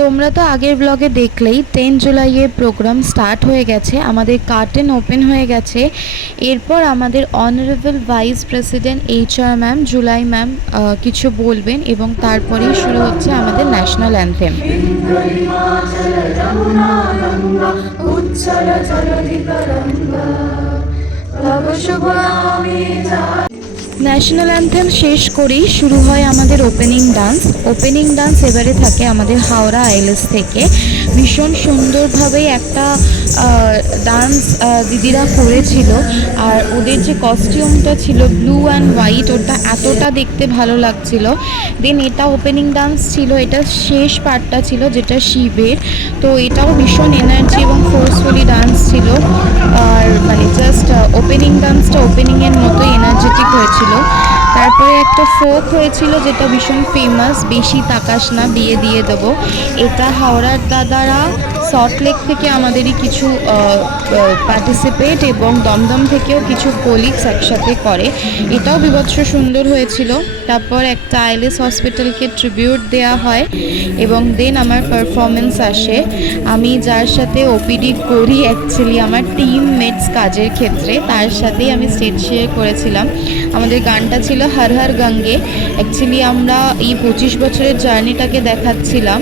তোমরা তো আগের ব্লগে দেখলেই 10 জুলাইয়ের প্রোগ্রাম স্টার্ট হয়ে গেছে, আমাদের কার্টেন ওপেন হয়ে গেছে। এরপর আমাদের honourable vice president HR ma'am, July ma'am কিছু বলবেন এবং তারপরেই শুরু হচ্ছে আমাদের ন্যাশনাল অ্যানথেম। ন্যাশনাল অ্যানথেম শেষ করেই শুরু হয় আমাদের ওপেনিং ডান্স। ওপেনিং ডান্স এবারে থাকে আমাদের হাওড়া ILS থেকে। ভীষণ সুন্দরভাবে একটা ডান্স দিদিরা করেছিল, আর ওদের যে কস্টিউমটা ছিল ব্লু অ্যান্ড হোয়াইট, ওটা এতটা দেখতে ভালো লাগছিল। দেন এটা ওপেনিং ডান্স ছিল, এটা শেষ পার্টটা ছিল যেটা শিবের। তো এটাও ভীষণ এনার্জি এবং ফোর্সফুলি ডান্স ছিল, আর মানে জাস্ট ওপেনিং ডান্সটা ওপেনিংয়ের মতোই এনার্জেটিক হয়েছিল। তারপরে একটা ফোক হয়েছিল যেটা ভীষণ ফেমাস, বেশি তাকাস না বিয়ে দিয়ে দেবো। এটা হাওড়ার দাদারা সল্টলেক থেকে আমাদেরই কিছু পার্টিসিপেট এবং দমদম থেকেও কিছু কলিগস একসাথে করে। এটাও বিভৎস সুন্দর হয়েছিল। তারপর একটা ILS হসপিটালকে ট্রিবিউট দেওয়া হয় এবং দেন আমার পারফরমেন্স আসে। আমি যার সাথে OPD করি অ্যাকচুয়ালি আমার টিমমেটস কাজের ক্ষেত্রে, তার সাথেই আমি স্টেজ শেয়ার করেছিলাম। আমাদের গানটা ছিল হর হর গঙ্গে। অ্যাকচুয়ালি আমরা এই 25 বছরের জার্নিটাকে দেখাচ্ছিলাম,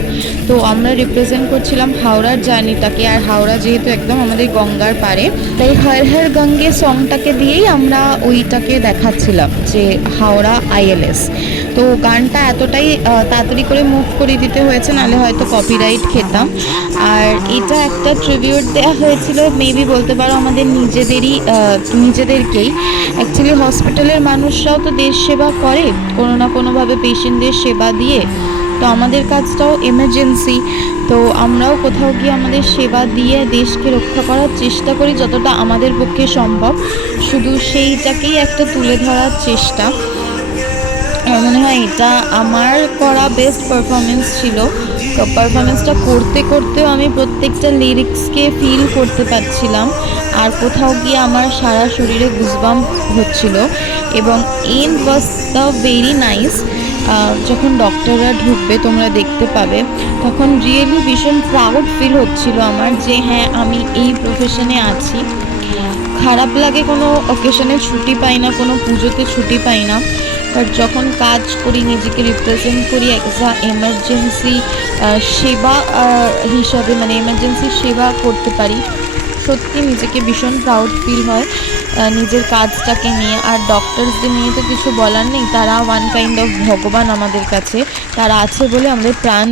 তো আমরা রিপ্রেজেন্ট করছিলাম হাওড়ার জার্নিটাকে। আর হাওড়া যেহেতু একদম আমাদের গঙ্গার পাড়ে, তাই হর হর গঙ্গে সংটাকে দিয়েই আমরা ওইটাকে দেখাচ্ছিলাম যে হাওড়া ILS। তো গানটা এতটাই তাড়াতাড়ি করে মুভ করে দিতে হয়েছে, নাহলে হয়তো কপিরাইট খেতাম। আর এটা একটা ট্রিবিউট দেওয়া হয়েছিল, মেবি বলতে পারো আমাদের নিজেদেরকেই। অ্যাকচুয়ালি হসপিটালের মানুষরাও তো দেশ সেবা করে কোনো না কোনোভাবে, পেশেন্টদের সেবা দিয়ে। তো আমাদের কাজটাও এমার্জেন্সি, তো আমরাও কোথাও গিয়ে আমাদের সেবা দিয়ে দেশকে রক্ষা করার চেষ্টা করি যতটা আমাদের পক্ষে সম্ভব। শুধু সেইটাকেই একটা তুলে ধরার চেষ্টা। আমার মনে হয় এটা আমার করা বেস্ট পারফরমেন্স ছিল। তো পারফরমেন্সটা করতে করতেও আমি প্রত্যেকটা লিরিক্সকে ফিল করতে পারছিলাম, আর কোথাও গিয়ে আমার সারা শরীরে গুজবাম্প হচ্ছিল। এবং and was the very nice. যখন ডক্টররা ঢুকবে তোমরা দেখতে পাবে, তখন রিয়েলি ভীষণ প্রাউড ফিল হচ্ছিল আমার যে হ্যাঁ আমি এই প্রফেশনে আছি। খারাপ লাগে কোনো অকেশনে ছুটি পাই না, কোনো পুজোতে ছুটি পাই না, বাট যখন কাজ করি, নিজেকে রিপ্রেজেন্ট করি অ্যাজ আ এমার্জেন্সি সেবা হিসাবে, মানে এমার্জেন্সি সেবা করতে পারি, সত্যি নিজেকে ভীষণ প্রাউড ফিল হয় নিজের কাজটাকে নিয়ে। আর ডক্টরসদের নিয়ে তো কিছু বলার নেই, তারা ওয়ান কাইন্ড অফ ভগবান আমাদের কাছে। তারা আছে বলে আমাদের প্রাণ